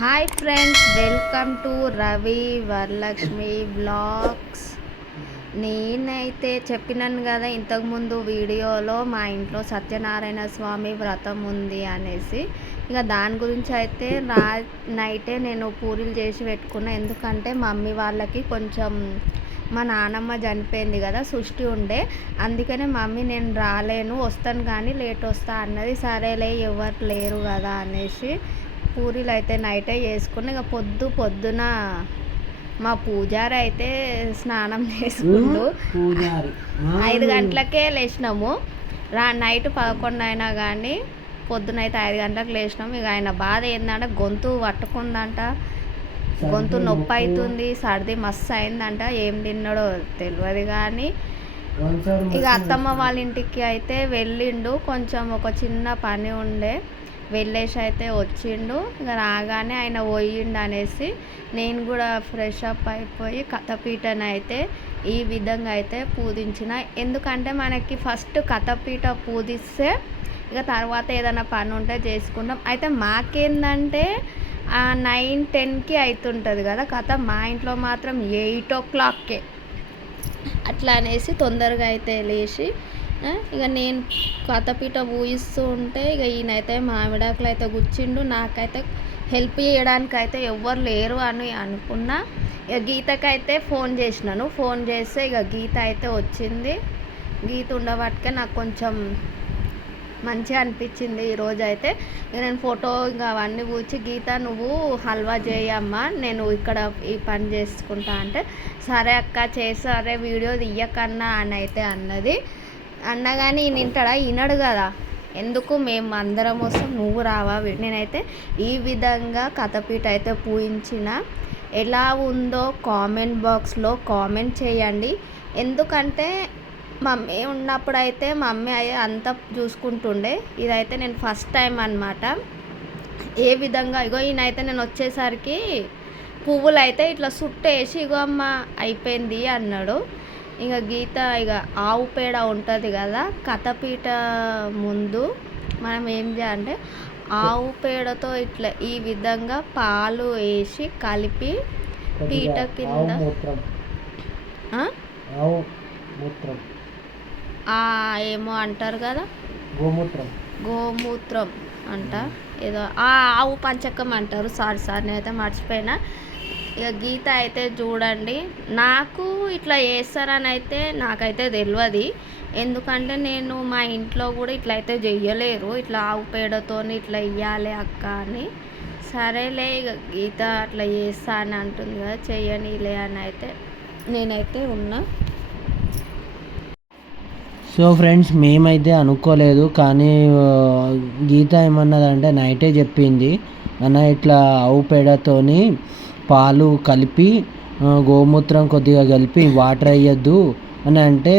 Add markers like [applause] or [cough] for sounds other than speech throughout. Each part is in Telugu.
Hi friends welcome to Ravi Varalakshmi blogs నేనైతే చెప్పినాను కదా ఇంతకుముందు వీడియోలో మా ఇంట్లో సత్యనారాయణ స్వామి వ్రతం ఉంది అనేసి. ఇక దాని గురించి అయితే రా నైటే నేను పూరీలు చేసి పెట్టుకున్నా. ఎందుకంటే మమ్మీ వాళ్ళకి కొంచెం మా నానమ్మ చనిపోయింది కదా సృష్టి ఉండే. అందుకనే మమ్మీ నేను రాలేను వస్తాను కానీ లేట్ వస్తా అన్నది సరేలే ఎవరు లేరు కదా అనేసి పూరీలు అయితే నైటే చేసుకుని ఇక పొద్దు పొద్దున మా పూజారి అయితే స్నానం చేసుకుంటూ పూజారి. ఐదు గంటలకే లేచినాము. రా నైట్ పదకొండు అయినా కానీ పొద్దునైతే ఐదు గంటలకు లేచినాము. ఇక ఆయన బాధ ఏంటంటే గొంతు పట్టుకుందంట. గొంతు నొప్పి. అవుతుంది సర్ది మస్తు అయిందంట. ఏం తిన్నాడో తెలియదు కానీ ఇక అత్తమ్మ వాళ్ళ ఇంటికి అయితే వెళ్ళిండు. కొంచెం ఒక చిన్న పని ఉండే. వెళ్ళేసి అయితే వచ్చిండు. ఇక రాగానే ఆయన పోయిండు అనేసి నేను కూడా ఫ్రెష్ అప్ అయిపోయి కథపీఠను అయితే ఈ విధంగా అయితే పూజించిన. ఎందుకంటే మనకి ఫస్ట్ కథపీఠ పూజిస్తే ఇక తర్వాత ఏదైనా పని ఉంటే చేసుకుంటాం. అయితే మాకేందంటే నైన్ టెన్కి అవుతుంటుంది కదా కథ. మా ఇంట్లో మాత్రం ఎయిట్ ఓ క్లాక్కే. అట్లా అనేసి తొందరగా అయితే లేచి ఇక నేను కథపీట ఊహిస్తూ ఉంటే ఇక ఈయనైతే మామిడాకులు అయితే గుచ్చిండు. నాకైతే హెల్ప్ చేయడానికి అయితే ఎవ్వరు లేరు అని అనుకున్నా. ఇక గీతకైతే ఫోన్ చేసినాను. ఫోన్ చేస్తే ఇక గీత అయితే వచ్చింది. గీత ఉండబట్టుకే నాకు కొంచెం మంచిగా అనిపించింది ఈరోజు అయితే ఇక నేను ఫోటో ఇంకా అవన్నీ కూర్చి గీత నువ్వు హల్వా చేయమ్మా నేను ఇక్కడ ఈ పని చేసుకుంటా అంటే సరే అక్క చేసరే వీడియో తీయకన్నా అని అయితే అన్నది. అన్నగాని ఈయన వింటాడా వినడు కదా. ఎందుకు మేము అందరం వస్తాం? నువ్వు రావా? నేనైతే ఈ విధంగా కథపీట అయితే పూయించిన. ఎలా ఉందో కామెంట్ బాక్స్లో కామెంట్ చేయండి. ఎందుకంటే మమ్మీ ఉన్నప్పుడు అయితే మమ్మీ అయ్యే అంతా చూసుకుంటుండే. ఇదైతే నేను ఫస్ట్ టైం అన్నమాట. ఏ విధంగా? ఇగో ఈయనైతే నేను వచ్చేసరికి పువ్వులు అయితే ఇట్లా సుట్టేసి ఇగో అమ్మ అయిపోయింది అన్నాడు. ఇక గీత ఇక ఆవు పేడ ఉంటుంది కదా కథపీట ముందు మనం ఏం చేయాలంటే ఆవు పేడతో ఇట్లా ఈ విధంగా పాలు వేసి కలిపి పీట కింద ఏమో అంటారు కదా? గోమూత్రం. గోమూత్రం అంట. ఏదో ఆ ఆవు పంచకం అంటారు. సారీ సార్ నేనైతే మర్చిపోయినా. ఇక గీత అయితే చూడండి. నాకు ఇట్లా చేస్తారని అయితే నాకైతే తెలియదు ఎందుకంటే నేను మా ఇంట్లో కూడా ఇట్లా అయితే చెయ్యలేరు. ఇట్లా ఆవు పేడతో ఇట్లా ఇయ్యాలి అక్క అని. సరేలే ఇక గీత అట్లా చేస్తా అని అంటుంది కదా చెయ్యనిలే అని అయితే నేనైతే ఉన్నా. సో ఫ్రెండ్స్ మేమైతే అనుకోలేదు. కానీ గీత ఏమన్నదంటే నైటే చెప్పింది. అన్న ఇట్లా ఆవు పేడతోని పాలు కలిపి గోమూత్రం కొద్దిగా కలిపి వాటర్ వేయద్దు అని అంటే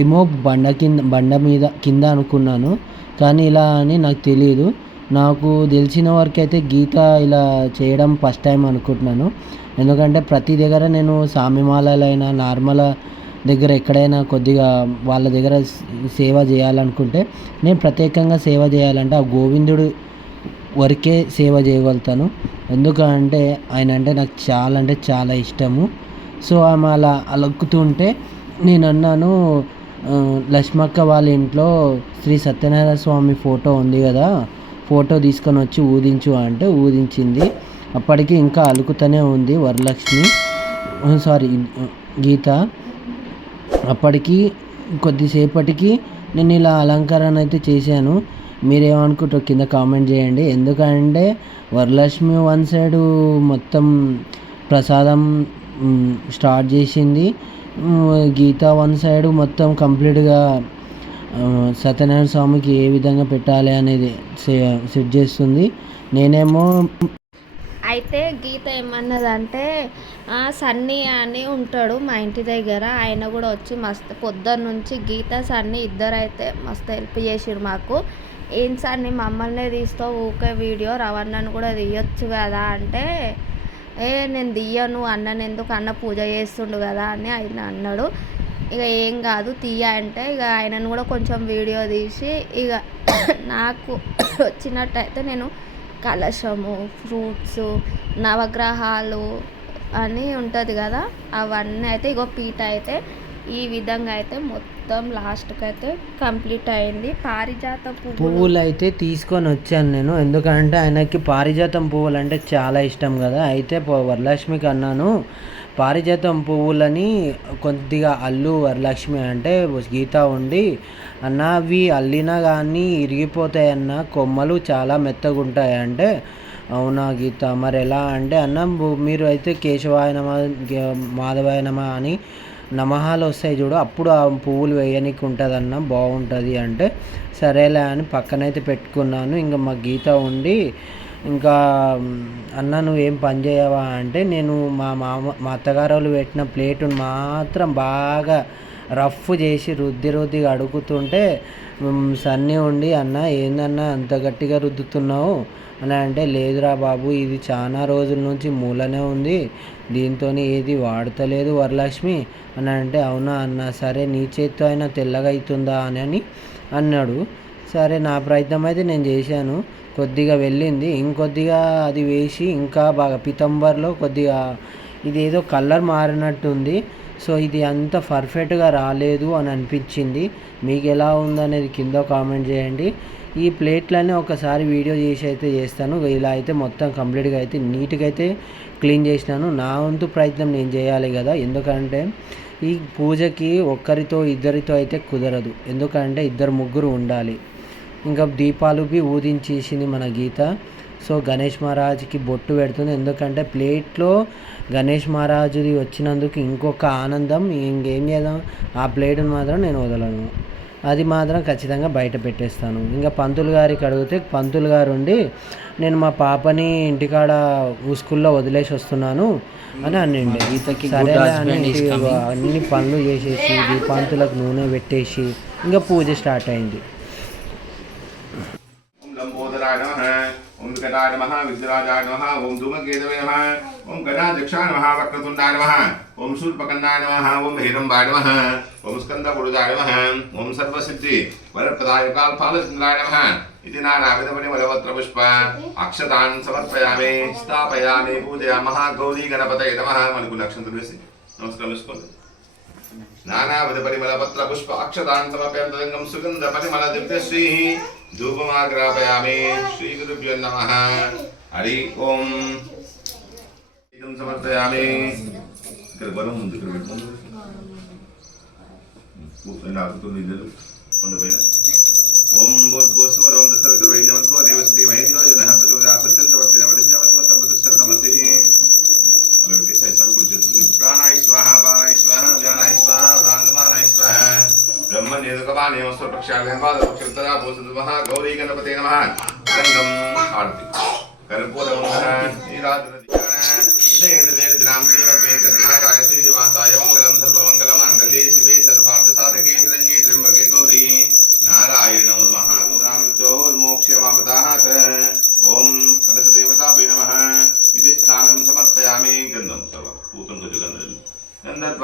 ఏమో బండ కింద బండ మీద కింద అనుకున్నాను. కానీ ఇలా అని నాకు తెలియదు నాకు తెలిసిన వరకు అయితే గీత ఇలా చేయడం ఫస్ట్ టైం అనుకుంటున్నాను. ఎందుకంటే ప్రతి దగ్గర నేను సామ్యమాలైనా నార్మల్ దగ్గర ఎక్కడైనా కొద్దిగా వాళ్ళ దగ్గర సేవ చేయాలనుకుంటే నేను ప్రత్యేకంగా సేవ చేయాలంటే ఆ గోవిందుడు వరకే సేవ చేయగలుగుతాను. ఎందుకంటే ఆయన అంటే నాకు చాలా అంటే చాలా ఇష్టము. సో ఆమె అలా అలక్కుతుంటే నేను అన్నాను లక్ష్మక్క వాళ్ళ ఇంట్లో శ్రీ సత్యనారాయణ స్వామి ఫోటో ఉంది కదా ఫోటో తీసుకొని వచ్చి ఊదించు అంటే ఊదించింది. అప్పటికి ఇంకా అలుకుతూనే ఉంది వరలక్ష్మి. సారీ గీత. అప్పటికి కొద్దిసేపటికి నేను ఇలా అలంకరణ అయితే చేశాను. మీరేమనుకుంటారు కింద కామెంట్ చేయండి. ఎందుకంటే వరలక్ష్మి వన్ సైడ్ మొత్తం ప్రసాదం స్టార్ట్ చేసింది. గీత వన్ సైడ్ మొత్తం కంప్లీట్గా సత్యనారాయణ స్వామికి ఏ విధంగా పెట్టాలి అనేది సెట్ చేస్తుంది. నేనేమో అయితే గీత ఏమన్నదంటే సన్నీ అని ఉంటాడు మా ఇంటి దగ్గర. ఆయన కూడా వచ్చి మస్తు పొద్దున్న నుంచి గీత సన్నీ ఇద్దరు అయితే మస్తు హెల్ప్ చేసిరు మాకు. ఏం సార్ నీ మమ్మల్ని తీస్తావు ఊకే వీడియో రవణను కూడా తీయొచ్చు కదా అంటే ఏ నేను తీయను అన్నను ఎందుకు అన్న పూజ చేస్తుండు కదా అని ఆయన అన్నాడు. ఇక ఏం కాదు తీయ అంటే ఇక ఆయనను కూడా కొంచెం వీడియో తీసి ఇక [coughs] నాకు [coughs] వచ్చినట్టయితే నేను కలశము ఫ్రూట్స్ నవగ్రహాలు అని ఉంటుంది కదా అవన్నీ అయితే ఇగో పీట అయితే ఈ విధంగా అయితే మొత్తం మొత్తం లాస్ట్కి అయితే కంప్లీట్ అయింది. పారిజాత పువ్వులు. అయితే తీసుకొని వచ్చాను నేను. ఎందుకంటే ఆయనకి పారిజాతం పువ్వులు అంటే చాలా ఇష్టం కదా. అయితే వరలక్ష్మికి అన్నాను పారిజాతం పువ్వులని కొద్దిగా అల్లు వరలక్ష్మి అంటే గీత ఉండి అన్న అవి అల్లినా కానీ ఇరిగిపోతాయన్న కొమ్మలు చాలా మెత్తగా ఉంటాయి అంటే అవునా గీత? మరి ఎలా అంటే అన్న మీరు అయితే కేశవాయనమా మాధవాయనమా అని నమహాలు వస్తాయి చూడు. అప్పుడు ఆ పువ్వులు వేయనీకి ఉంటుంది అన్న బాగుంటుంది అంటే సరేలే అని పక్కనైతే పెట్టుకున్నాను. ఇంకా మా గీత ఉండి ఇంకా అన్న నువ్వు ఏం పని చేయవా అంటే నేను మా మామ మా అత్తగారు వాళ్ళు పెట్టిన ప్లేటును మాత్రం బాగా రఫ్ చేసి రుద్ది రుద్దిగా అడుగుతుంటే సన్నీ ఉండి అన్న ఏందన్నా అంత గట్టిగా రుద్దుతున్నావు? అని అంటే లేదురా బాబు ఇది చాలా రోజుల నుంచి మూలనే ఉంది. దీంతో ఏది వాడతలేదు వరలక్ష్మి. అని అంటే అవునా అన్న సరే నీ చేత్తో అయినా తెల్లగా అవుతుందా అని అని అన్నాడు. సరే నా ప్రయత్నం అయితే నేను చేశాను. కొద్దిగా వెళ్ళింది. ఇంకొద్దిగా అది వేసి ఇంకా బాగా పితంబర్లో కొద్దిగా ఇది ఏదో కలర్ మారినట్టుంది. సో ఇది అంత పర్ఫెక్ట్గా రాలేదు అని అనిపించింది. మీకు ఎలా ఉందనేది కింద కామెంట్ చేయండి. ఈ ప్లేట్లన్నీ ఒకసారి వీడియో చేసి అయితే చేస్తాను. ఇలా అయితే మొత్తం కంప్లీట్గా అయితే నీట్గా అయితే క్లీన్ చేసినాను. నా వంతు ప్రయత్నం నేను చేయాలి కదా. ఎందుకంటే ఈ పూజకి ఒక్కరితో ఇద్దరితో అయితే కుదరదు. ఎందుకంటే ఇద్దరు ముగ్గురు ఉండాలి. ఇంకా దీపాలు బి ఊదించేసింది మన గీత. సో గణేష్ మహారాజ్కి బొట్టు పెడుతుంది. ఎందుకంటే ప్లేట్లో గణేష్ మహారాజుది వచ్చినందుకు ఇంకొక ఆనందం ఇంకేం చేద్దాం? ఆ ప్లేట్ని మాత్రం నేను వదలను. అది మాత్రం ఖచ్చితంగా బయట పెట్టేస్తాను. ఇంకా పంతులు గారికి అడిగితే పంతులు గారు ఉండి నేను మా పాపని ఇంటికాడ స్కూల్లో వదిలేసి వస్తున్నాను అని అన్నిండి. గీతకి సరే అని. అన్ని పనులు చేసేసి దీపాంతులకు నూనె పెట్టేసి ఇంకా పూజ స్టార్ట్ అయింది ఓం లంబోదరాయ నమః ఓం వెంకటాయ నమ విద్యరాజాయ నమ ఓం ధూమకేతవే నమ ఓం గణాధ్యక్షాయ నమ వక్రతుండాయ నమ ఓం శూర్పకర్ణాయ నమ ఓం హిరంబాయ నమ ఓం స్కందపురుజాయ నమ ఓం సర్వసిద్ధి వరప్రదాయ కాల్పాలచంద్రాయ నమః ఇది నానావిధమణి వరవత్ర పుష్ప అక్షతాన్ సమర్పయామి స్థాపయామి పూజయామః గౌరీ గణపతయ నమ మనకు నక్షత్రం వేసి నమస్కారం వేసుకోండి నానావిధ పరిమళ పత్ర పుష్ప అక్షతాన్ సమర్పయామి సుగంధ పరిమళ దివ్యశ్రీ ధూపమాగ్రాపయామి శ్రీ గురుభ్యో నమః. హరి ఓం. ఇదం సమర్పయామి. ఇక్కడ బలం ఉంది ఇక్కడ పెట్టుకోండి కూర్చొని ఆకుతుంది ఇద్దరు కొండపైన. ఓం భూర్భువస్సు ఓం దత్తవిక్ర దేవ నిరుగమానే వస్త్ర ప్రక్షాళన పాద ప్రక్షుత్తరా పోసదు మహా గౌరీ గణపతే నమః గంగం ఆరతి కర్పూరం శ్రీరాధన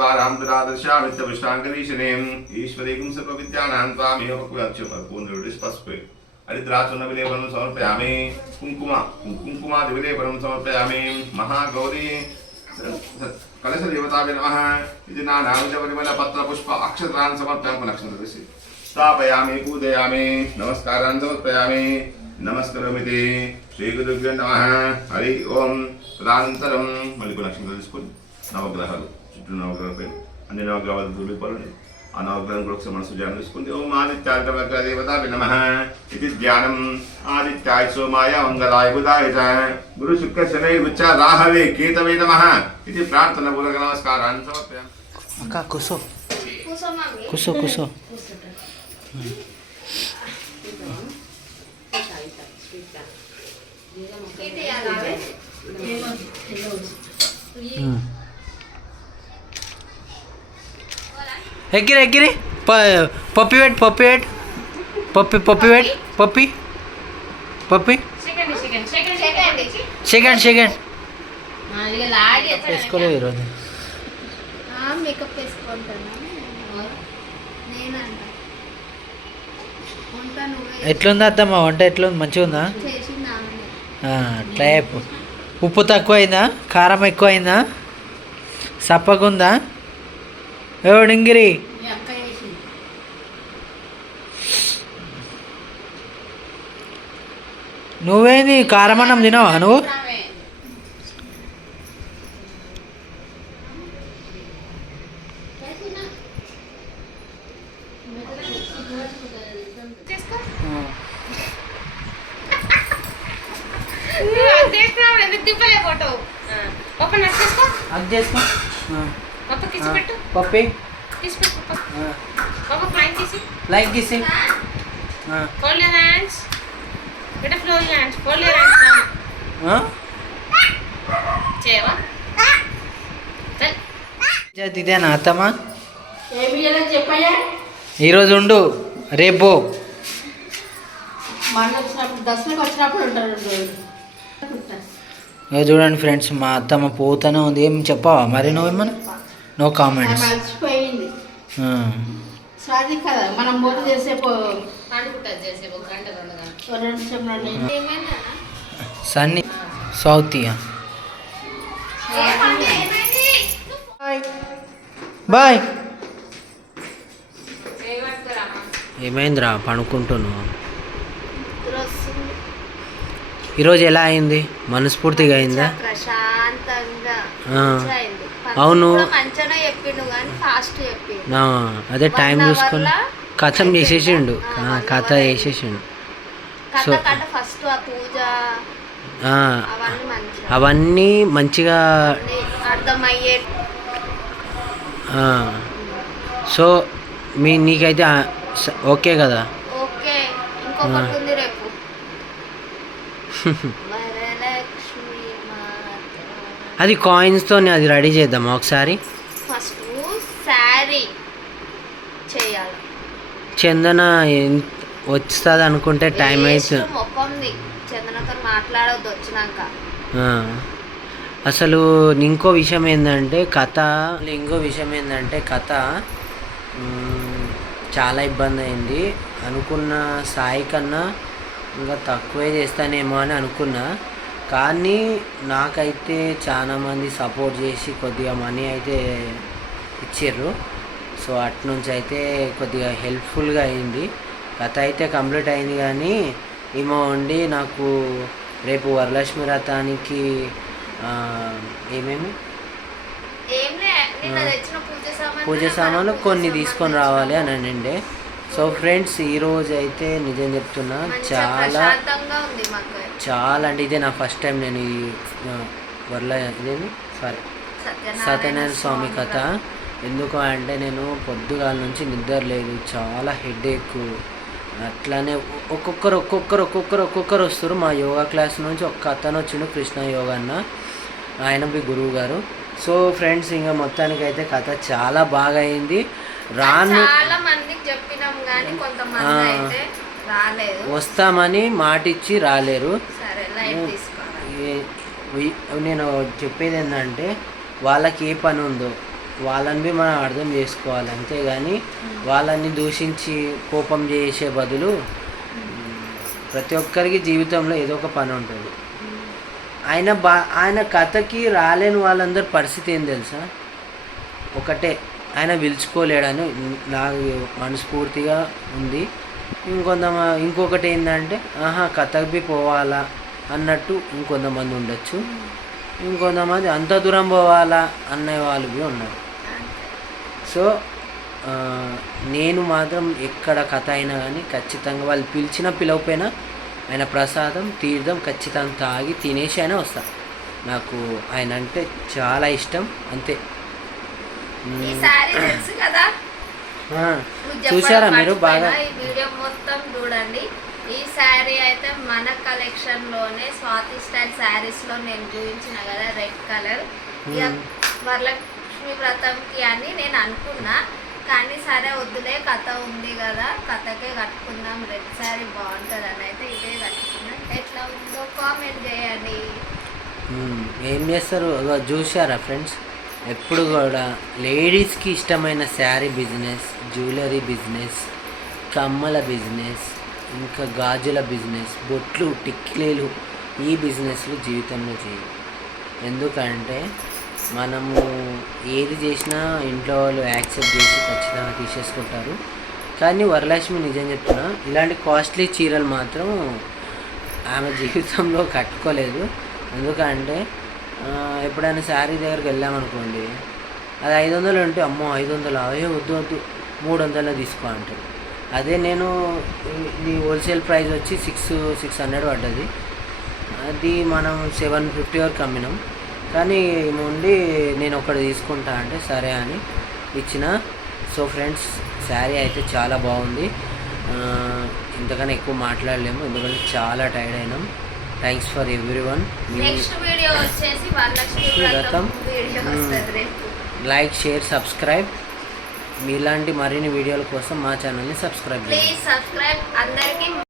గంధద్వారాంతరాదర్శామిత్యవిష్టాంగరీశనేం ఈశ్వరీకం సర్వవిద్యానాం త్వామేవ పూర్ణుడి స్పస్పే హరిద్రాచున్న విలేపనం సమర్పయామి. కుంకుమ కుంకుమాది విలేపనం సమర్పయామి. మహాగౌరీ కలశ దేవతాభ్య నమః. ఇది నా నామజపరిమల పత్ర పుష్ప అక్షరాన్ సమర్పయామి నక్షత్ర స్థాపయామి పూజయామి. నమస్కారాన్ని సమర్పయామి. నమస్కరోమితి. శ్రీ గురుభ్యో నమ. హరి ఓం. తదనంతరం మళ్ళీ కొన్ని నక్షత్రాలు తీసుకొని నవగ్రహాలు. చుట్టూ నవగ్రహాల పైన అన్ని నవగ్రహాలు దుర్లిపాలని ఆ నవగ్రహం కూడా ఒకసారి మనసు ధ్యానం తీసుకుంది ఓం ఆదిత్యాగ్రవగ్ర దేవతా నమ ఇది ధ్యానం. ఆదిత్యాయ సోమాయ మంగళాయ బుధాయ చ. గురు శుక్ర శనై ఉచ్చ రాహవే కేతవే నమ ఇది ప్రార్థన పూర్వక నమస్కారాన్ని సమర్పయామి అక్క కుసో. కుసో కుసో ఎక్కిరి ఎక్కిరి ప- పప్పి పెట్ పప్పి పెట్ పప్పి పప్పి పెట్ పప్పి. పప్పి. సెకండ్ సెకండ్ వేసుకోలేదు ఈరోజు. మేకప్ వంట ఎట్లుంది అత్తమ్మ? వంట ఎట్లుంది? మంచిగా ఉందా? అట్లా ఉప్పు తక్కువైందా? కారం ఎక్కువైందా? సప్పకుందా? ఎవడింగిరి? నువ్వేంది? కారం అన్నం తినవా నువ్వు? అది చేసుకో. పప్పి లైక్ ఇదేనా అత్తమ్మా. ఈరోజు ఉండు రేపు చూడండి ఫ్రెండ్స్ మా అత్తమ్మ పోతానే ఉంది. ఏం చెప్పావా? మరి నువ్వేమన్నా నో కామెంట్స్ మర్చిపోయింది కదా మనం చేసే సన్నీ సౌత్ ఇక బాయ్. ఏమైందిరా? పనుకుంటున్నావు ఈరోజు ఎలా అయింది? మనస్ఫూర్తిగా అయిందా? ప్రశాంతంగా. అవును. కూడా మంచిగానే చెప్పిండు కానీ ఫాస్ట్ చెప్పిండు. నా, అదే టైం చూసుకొని కథం చేసేసిండు. కథ. చేసేసిండు. కథ సో- కంటే ఫస్ట్ ఆ పూజ ఆ, అవన్నీ మంచిగా. అర్థమయ్యే సో మీ నీకైతే ఓకే కదా? ఓకే. ఇంకొకటి ఆ. ఉంది రేపు. [laughs] వరలక్ష్మి మాత అది కాయిన్స్తో అది రెడీ చేద్దామా ఒకసారి? ఫస్ట్ శారీ చేయాలి. చందన వస్తుంది అనుకుంటే టైం చందనతో వచ్చినాక. ఆ. అసలు ఇంకో విషయం ఏంటంటే కథ ఇంకో విషయం ఏంటంటే కథ చాలా ఇబ్బంది అయింది అనుకున్న స్థాయి కన్నా ఇంకా తక్కువే చేస్తానేమో అని అనుకున్నా. కానీ నాకైతే చాలా మంది సపోర్ట్ చేసి కొద్దిగా మనీ అయితే ఇచ్చారు సో అటు నుంచి అయితే కొద్దిగా హెల్ప్ఫుల్గా అయింది. కథ అయితే కంప్లీట్ అయింది కానీ ఏమో ఉండి నాకు రేపు వరలక్ష్మి రథానికి ఏమేమి? పూజ సామాన్లు కొన్ని తీసుకొని రావాలి అని అనండి. సో ఫ్రెండ్స్ ఈరోజు అయితే నిజం చెప్తున్నా చాలా చాలా అంటే ఇదే నా ఫస్ట్ టైం నేను ఈ వరల ఇదేమి సారీ. సత్యనారాయణ స్వామి కథ. ఎందుకు అంటే నేను పొద్దుగాల నుంచి నిద్ర లేదు చాలా హెడేక్. అట్లానే ఒక్కొక్కరు ఒక్కొక్కరు ఒక్కొక్కరు ఒక్కొక్కరు వస్తారు. మా యోగా క్లాస్ నుంచి ఒక్క అతను వచ్చిండు కృష్ణ యోగా అన్న ఆయన మీ గురువు గారు. సో ఫ్రెండ్స్ ఇంకా మొత్తానికి అయితే కథ చాలా బాగా అయింది. రాను చాలా మందికి చెప్పినాం కానీ కొంతమంది ఆ. అయితే రాలేదు. వస్తామని మాటిచ్చి రాలేరు. సరే లైట్ నేను చెప్పేది ఏంటంటే వాళ్ళకి ఏ పని ఉందో వాళ్ళని మనం అర్థం చేసుకోవాలి. అంతేగాని వాళ్ళని దూషించి కోపం చేసే బదులు ప్రతి ఒక్కరికి జీవితంలో ఏదో ఒక పని ఉంటుంది. ఆయన బా ఆయన కథకి రాలేని వాళ్ళందరి పరిస్థితి ఏం తెలుసా? ఒకటే. ఆయన పిలుచుకోలేడని నాకు మనస్ఫూర్తిగా ఉంది. ఇంకొంత ఇంకొకటి ఏంటంటే ఆహా కథకి పోవాలా అన్నట్టు ఇంకొంతమంది ఉండొచ్చు. ఇంకొంతమంది అంత దూరం పోవాలా అనే వాళ్ళు కూడా ఉన్నారు. సో నేను మాత్రం ఎక్కడ కథ అయినా కానీ ఖచ్చితంగా వాళ్ళు పిలిచినా పిలవకపోయినా ఆయన ప్రసాదం తీర్థం ఖచ్చితంగా తాగి తినేసి అయినా వస్తాను నాకు ఆయన అంటే చాలా ఇష్టం. అంతే. తెలుసు కదా? చూసారా మీరు? బాగా ఈ వీడియో మొత్తం చూడండి. ఈ శారీ అయితే మన కలెక్షన్లోనే స్వాతి స్టైల్ శారీస్లో నేను చూపించిన కదా రెడ్ కలర్. ఇక మ్మ్. వరలక్ష్మి వ్రతంకి అని నేను అనుకున్నా. కానీ సరే వద్దులే కథ ఉంది కదా. కథకే కట్టుకుందాం. రెడ్ శారీ బాగుంటుంది అని అయితే ఇదే కట్టుకున్నా. ఎట్లా ఉందో కామెంట్ చేయండి. ఏం చేస్తారు? చూసారా ఫ్రెండ్స్? ఎప్పుడు కూడా లేడీస్కి ఇష్టమైన శారీ బిజినెస్ జ్యువెలరీ బిజినెస్ కమ్మల బిజినెస్ ఇంకా గాజుల బిజినెస్ బొట్లు టిక్లీలు ఈ బిజినెస్లు జీవితంలో చేయి ఎందుకంటే మనము ఏది చేసినా ఇంట్లో వాళ్ళు యాక్సెప్ట్ చేసి ఖచ్చితంగా తీసేసుకుంటారు. కానీ వరలక్ష్మి నిజం చెప్తున్నా ఇలాంటి కాస్ట్లీ చీరలు మాత్రం ఆమె జీవితంలో కట్టుకోలేదు. ఎందుకంటే ఎప్పుడైనా శారీ దగ్గరికి వెళ్ళామనుకోండి అది ఐదు వందలు ఉంటే అమ్మో ఐదు వందలు అయ్యో వద్దు వద్దు మూడు వందలు తీసుకో అంటారు. అదే నేను ఈ- ఇది హోల్సేల్ ప్రైస్ వచ్చి సిక్స్ సిక్స్ హండ్రెడ్ పడ్డది. అది మనం సెవెన్ ఫిఫ్టీ వరకు అమ్మినాం. కానీ ఉండి నేను ఒకటి తీసుకుంటా అంటే సరే అని ఇచ్చిన. సో ఫ్రెండ్స్ శారీ అయితే చాలా బాగుంది. ఇంతకన్నా ఎక్కువ మాట్లాడలేము. ఎందుకంటే చాలా టైర్డ్ అయినాం. Thanks for everyone next video వచ్చేసి వరలక్ష్మి వ్రతం. వ్రతం. వీడియో మ్మ్. వస్తుంది. రేపు లైక్ షేర్ సబ్స్క్రైబ్ మీలాంటి మరిన్ని వీడియోల కోసం మా ఛానల్ని సబ్స్క్రైబ్ చేయండి. ప్లీజ్ సబ్స్క్రైబ్ అందరికీ